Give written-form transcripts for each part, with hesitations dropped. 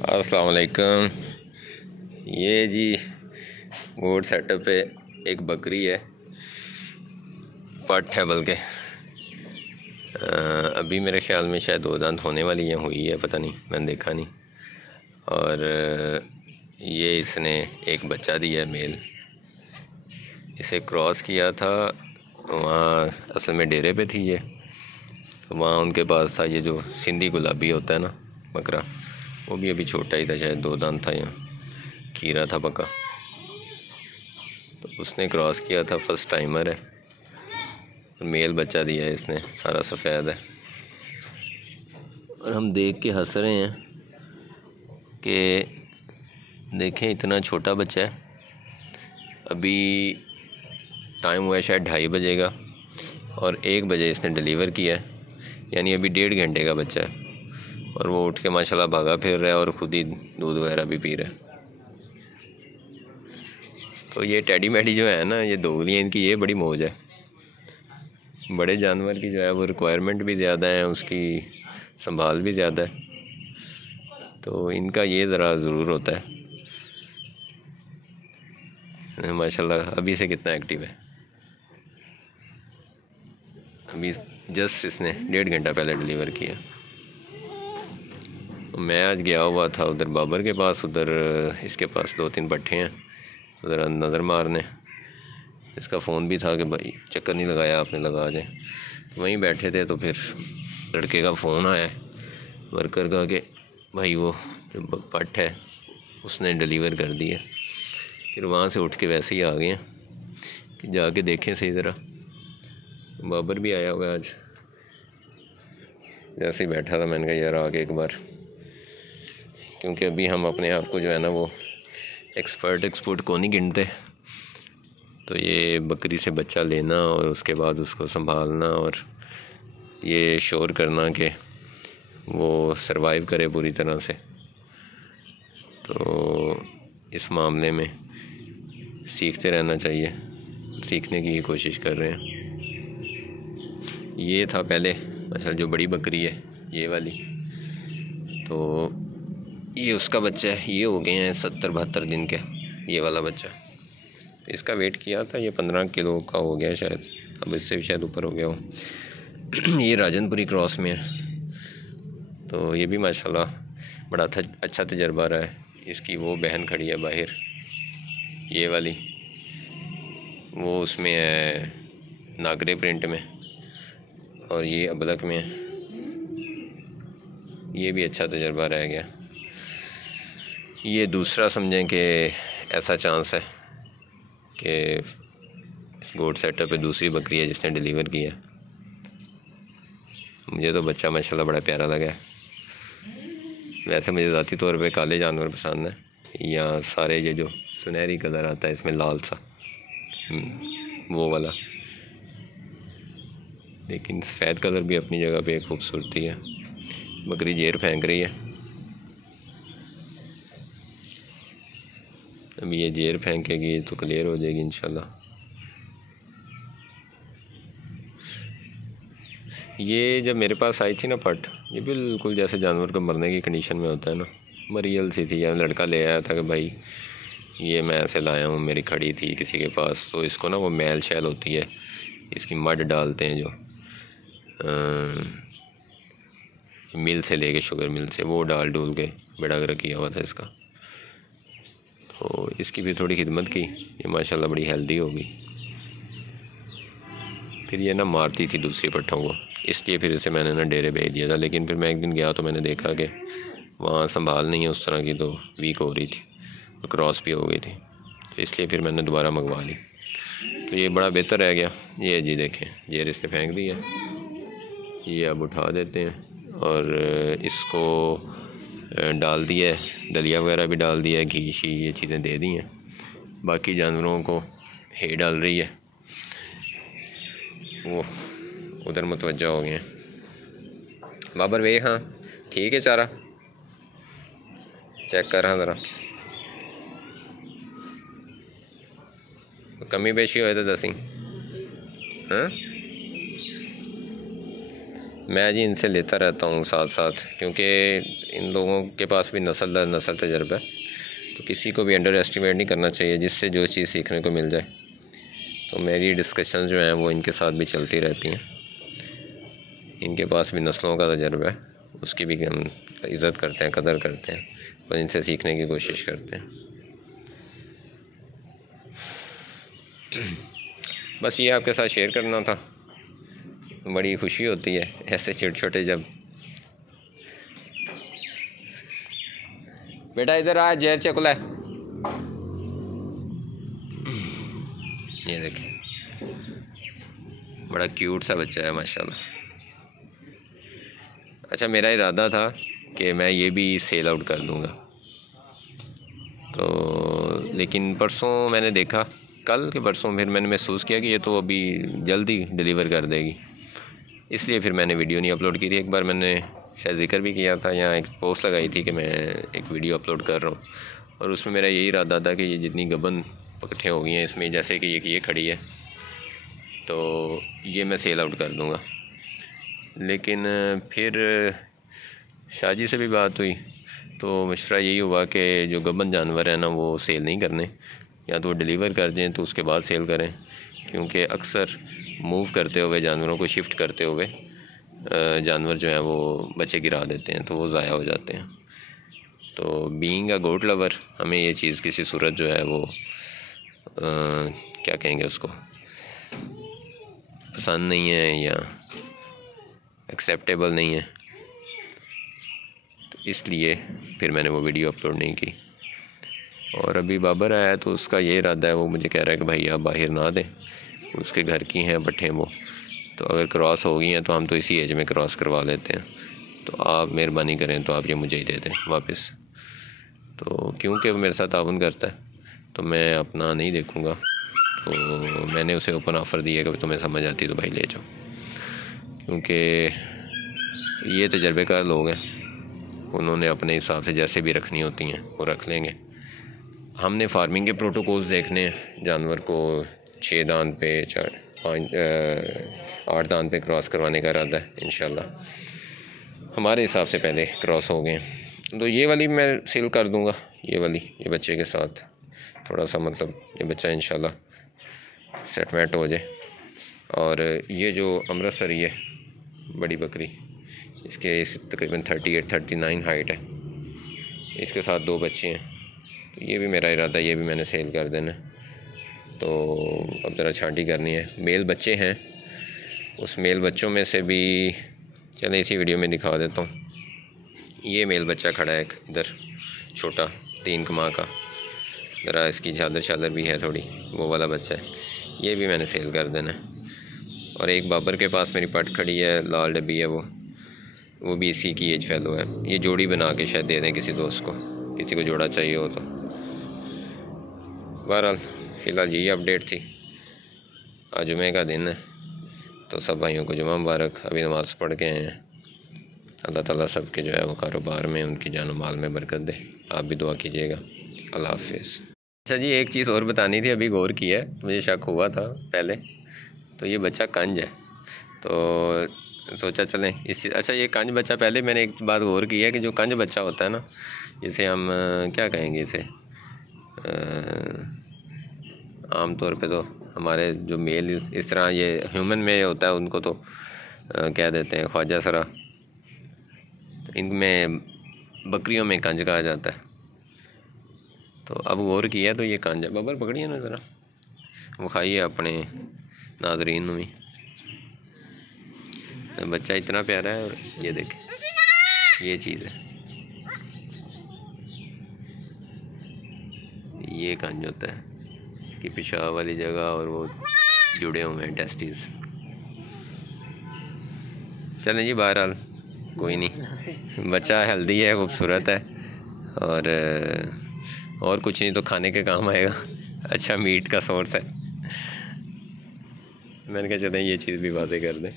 अस्सलाम वालेकुम। ये जी गोट सेटअप पे एक बकरी है, पट है बल्कि अभी मेरे ख्याल में शायद 2 दांत होने वाली है, हुई है पता नहीं, मैंने देखा नहीं। और ये इसने एक बच्चा दिया है मेल, इसे क्रॉस किया था वहाँ, असल में डेरे पे थी ये, तो वहाँ उनके पास था ये जो सिंधी गुलाबी होता है ना बकरा, वो भी अभी छोटा ही था, शायद 2 दांत था, यहाँ खीरा था पका, तो उसने क्रॉस किया था। फर्स्ट टाइमर है, मेल बच्चा दिया है इसने, सारा सफ़ेद है। और हम देख के हंस रहे हैं कि देखें इतना छोटा बच्चा है, अभी टाइम हुआ है शायद 2:30 बजे का, और 1 बजे इसने डिलीवर किया है, यानी अभी 1.5 घंटे का बच्चा है। और वो उठ के माशाल्लाह भागा फिर रहा है और ख़ुद ही दूध वगैरह भी पी रहा है। तो ये टेडी मेडी जो है ना, ये दोगली है इनकी, ये बड़ी मौज है। बड़े जानवर की जो है वो रिक्वायरमेंट भी ज़्यादा है, उसकी संभाल भी ज़्यादा है, तो इनका ये ज़रा ज़रूर होता है। माशाल्लाह अभी से कितना एक्टिव है, अभी जस्ट इसने 1.5 घंटा पहले डिलीवर किया। मैं आज गया हुआ था उधर बाबर के पास, उधर इसके पास 2-3 पट्ठे हैं, उधर नज़र मारने। इसका फ़ोन भी था कि भाई चक्कर नहीं लगाया आपने, लगा जाए। वहीं बैठे थे तो फिर लड़के का फ़ोन आया वर्कर का कि भाई वो जो पट्ठ है उसने डिलीवर कर दिया। फिर वहाँ से उठ के वैसे ही आ गए हैं कि जाके देखें सही ज़रा। बाबर भी आया हुआ है आज, जैसे ही बैठा था मैंने कहा यार आके एक बार, क्योंकि अभी हम अपने आप को जो है ना वो एक्सपोर्ट को नहीं गिनते। तो ये बकरी से बच्चा लेना और उसके बाद उसको संभालना और ये श्योर करना कि वो सरवाइव करे पूरी तरह से, तो इस मामले में सीखते रहना चाहिए, सीखने की कोशिश कर रहे हैं। ये था पहले असल जो बड़ी बकरी है ये वाली, तो ये उसका बच्चा है। ये हो गए हैं 70-72 दिन के, ये वाला बच्चा। इसका वेट किया था, ये 15 किलो का हो गया शायद, अब इससे भी शायद ऊपर हो गया हो। ये राजनपुरी क्रॉस में है, तो ये भी माशाल्लाह बड़ा अच्छा तजर्बा रहा है। इसकी वो बहन खड़ी है बाहर, ये वाली, वो उसमें है नागरे प्रिंट में, और ये अबलक में है। ये भी अच्छा तजर्बा रह गया। ये दूसरा समझें कि ऐसा चांस है कि इस गोट सेटअप पे दूसरी बकरी है जिसने डिलीवर किया। मुझे तो बच्चा माशाल्लाह बड़ा प्यारा लगा है। वैसे मुझे ज़ाती तौर पे काले जानवर पसंद है, या सारे ये जो सुनहरी कलर आता है इसमें लाल सा, वो वाला, लेकिन सफ़ेद कलर भी अपनी जगह पे एक खूबसूरती है। बकरी जेर फेंक रही है, अभी ये जेर फेंकेगी तो क्लियर हो जाएगी इंशाल्लाह। ये जब मेरे पास आई थी ना पट, ये बिल्कुल जैसे जानवर को मरने की कंडीशन में होता है ना, मरियल सी थी। या लड़का ले आया था कि भाई ये मैं ऐसे लाया हूँ, मेरी खड़ी थी किसी के पास, तो इसको ना वो मैल शैल होती है, इसकी मड डालते हैं जो मिल से लेके, शुगर मिल से, वो डाल डूल के बड़ा अगर किया हुआ था इसका। तो इसकी भी थोड़ी खिदमत की, ये माशाल्लाह बड़ी हेल्दी होगी। फिर ये ना मारती थी दूसरी पट्ठों को, इसलिए फिर इसे मैंने ना डेरे भेज दिया था। लेकिन फिर मैं एक दिन गया तो मैंने देखा कि वहाँ संभाल नहीं है उस तरह की, तो वीक हो रही थी और क्रॉस भी हो गई थी, तो इसलिए फिर मैंने दोबारा मंगवा ली। तो ये बड़ा बेहतर रह गया। ये जी देखें, ये रिश्ते फेंक दिया, ये अब उठा देते हैं और इसको डाल दिया, दलिया वगैरह भी डाल दिया, घी शी ये चीज़ें दे दी हैं। बाकी जानवरों को हे डाल रही है, वो उधर मुतवज्जा हो गए हैं। बाबर वे, हाँ ठीक है, सारा चेक कर, हाँ ज़रा कमी पेशी होए तो दसी। हाँ मैं जी इनसे लेता रहता हूँ साथ साथ, क्योंकि इन लोगों के पास भी नस्ल दर नस्ल तजर्बा है, तो किसी को भी अंडर एस्टिमेट नहीं करना चाहिए जिससे जो चीज़ सीखने को मिल जाए। तो मेरी डिस्कशन जो हैं वो इनके साथ भी चलती रहती हैं। इनके पास भी नस्लों का तजर्बा है, उसकी भी हम इज़्ज़त करते हैं, कदर करते हैं और इनसे सीखने की कोशिश करते हैं। बस ये आपके साथ शेयर करना था। बड़ी खुशी होती है ऐसे छोटे जब। बेटा इधर आ, जहर चकुल है। ये देखिए बड़ा क्यूट सा बच्चा है माशाल्लाह। अच्छा, मेरा इरादा था कि मैं ये भी सेल आउट कर दूंगा, तो लेकिन परसों मैंने देखा, कल के परसों फिर मैंने महसूस किया कि ये तो अभी जल्दी डिलीवर कर देगी, इसलिए फिर मैंने वीडियो नहीं अपलोड की थी। एक बार मैंने शायद जिक्र भी किया था, यहाँ एक पोस्ट लगाई थी कि मैं एक वीडियो अपलोड कर रहा हूँ, और उसमें मेरा यही इरादा था कि ये जितनी गबन इकट्ठे हो गई हैं इसमें, जैसे कि ये खड़ी है, तो ये मैं सेल आउट कर दूँगा। लेकिन फिर शाहजी से भी बात हुई तो मशवरा यही हुआ कि जो गबन जानवर है ना वो सेल नहीं करने, या तो डिलीवर कर दें तो उसके बाद सेल करें, क्योंकि अक्सर मूव करते हुए जानवरों को शिफ्ट करते हुए जानवर जो हैं वो बच्चे गिरा देते हैं, तो वो ज़ाया हो जाते हैं। तो बीइंग अ गोट लवर हमें ये चीज़ किसी सूरत जो है वो क्या कहेंगे उसको, पसंद नहीं है या एक्सेप्टेबल नहीं है, तो इसलिए फिर मैंने वो वीडियो अपलोड नहीं की। और अभी बाबर आया तो उसका ये इरादा है, वो मुझे कह रहा है कि भाई आप बाहर ना दें, उसके घर की हैं बट्ठें वो, तो अगर क्रॉस हो गई हैं तो हम तो इसी एज में क्रॉस करवा लेते हैं, तो आप मेहरबानी करें तो आप ये मुझे ही दे दें वापस। तो क्योंकि वो मेरे साथ ताउन करता है तो मैं अपना नहीं देखूँगा, तो मैंने उसे ओपन ऑफ़र दिया कि तुम्हें समझ आती तो भाई ले जाओ, क्योंकि ये तजर्बेकार लोग हैं, उन्होंने अपने हिसाब से जैसे भी रखनी होती हैं वो रख लेंगे। हमने फार्मिंग के प्रोटोकॉल्स देखने हैं, जानवर को 6 दांत पे 8 दांत पे क्रॉस करवाने का इरादा है इंशाल्लाह। हमारे हिसाब से पहले क्रॉस हो गए, तो ये वाली मैं सेल कर दूंगा, ये बच्चे के साथ थोड़ा सा, मतलब ये बच्चा इंशाल्लाह सेटमेंट हो जाए। और ये जो अमृतसरी है बड़ी बकरी, इसके तकरीबन 38-39 हाइट है, इसके साथ 2 बच्चे हैं, तो ये भी मेरा इरादा, ये भी मैंने सेल कर देना। तो अब ज़रा छांटी करनी है। मेल बच्चे हैं, उस मेल बच्चों में से भी चलें इसी वीडियो में दिखा देता हूँ। ये मेल बच्चा खड़ा है इधर, छोटा 3 कमा का, ज़रा इसकी झालर भी है थोड़ी, वो वाला बच्चा है, ये भी मैंने सेल कर देना है। और एक बाबर के पास मेरी पट खड़ी है, लाल डब्बी है, वो भी इसी की एज फैलो है। ये जोड़ी बना के शायद दे दें किसी दोस्त को, किसी को जोड़ा चाहिए हो तो। बहरहाल फ़िलहाल यही अपडेट थी। आज जुमे का दिन है, तो सब भाइयों को जुमा मुबारक। अभी नमाज़ पढ़ के आए हैं। अल्लाह ताला सब के जो है वो कारोबार में, उनकी जान माल में बरकत दे। आप भी दुआ कीजिएगा। अल्लाह हाफिज़। अच्छा जी, एक चीज़ और बतानी थी, अभी गौर किया है, मुझे शक हुआ था पहले, तो ये बच्चा कंज है, तो सोचा चलें इस चीज़। अच्छा, ये कंज बच्चा, पहले मैंने एक बात गौर की है कि जो कंज बच्चा होता है ना, जिसे हम क्या कहेंगे, इसे आम तौर पे तो हमारे जो मेल इस तरह ये ह्यूमन में होता है, उनको तो कह देते हैं ख्वाजा सरा, तो इनमें बकरियों में कंज कहा जाता है। तो अब गौर किया तो ये कंज है। बबर पकड़िए ना ज़रा, वो खाइए अपने नाजरीन भी। बच्चा इतना प्यारा है, और ये देखें, ये चीज़ है, ये कंज होता है, इसकी पेशाब वाली जगह और वो जुड़े हुए हैं टेस्टिस। चलें जी, बहरहाल कोई नहीं, बच्चा हेल्दी है, खूबसूरत है, और कुछ नहीं तो खाने के काम आएगा, अच्छा मीट का सोर्स है। मैंने कहा चलें ये चीज़ भी वाज़ेह कर दें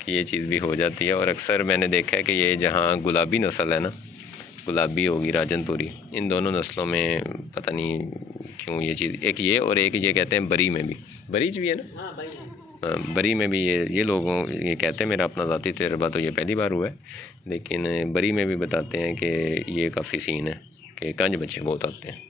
कि ये चीज़ भी हो जाती है। और अक्सर मैंने देखा है कि ये जहाँ गुलाबी नस्ल है ना, गुलाबी होगी, राजनपुरी, इन दोनों नस्लों में पता नहीं क्यों ये चीज़, एक ये और एक ये कहते हैं बरी में भी, बरीज भी है ना, बरी में भी ये लोगों ये कहते हैं, मेरा अपना ज़ाती तजर्बा तो ये पहली बार हुआ है, लेकिन बरी में भी बताते हैं कि ये काफ़ी सीन है कि कंज बच्चे बहुत आते हैं।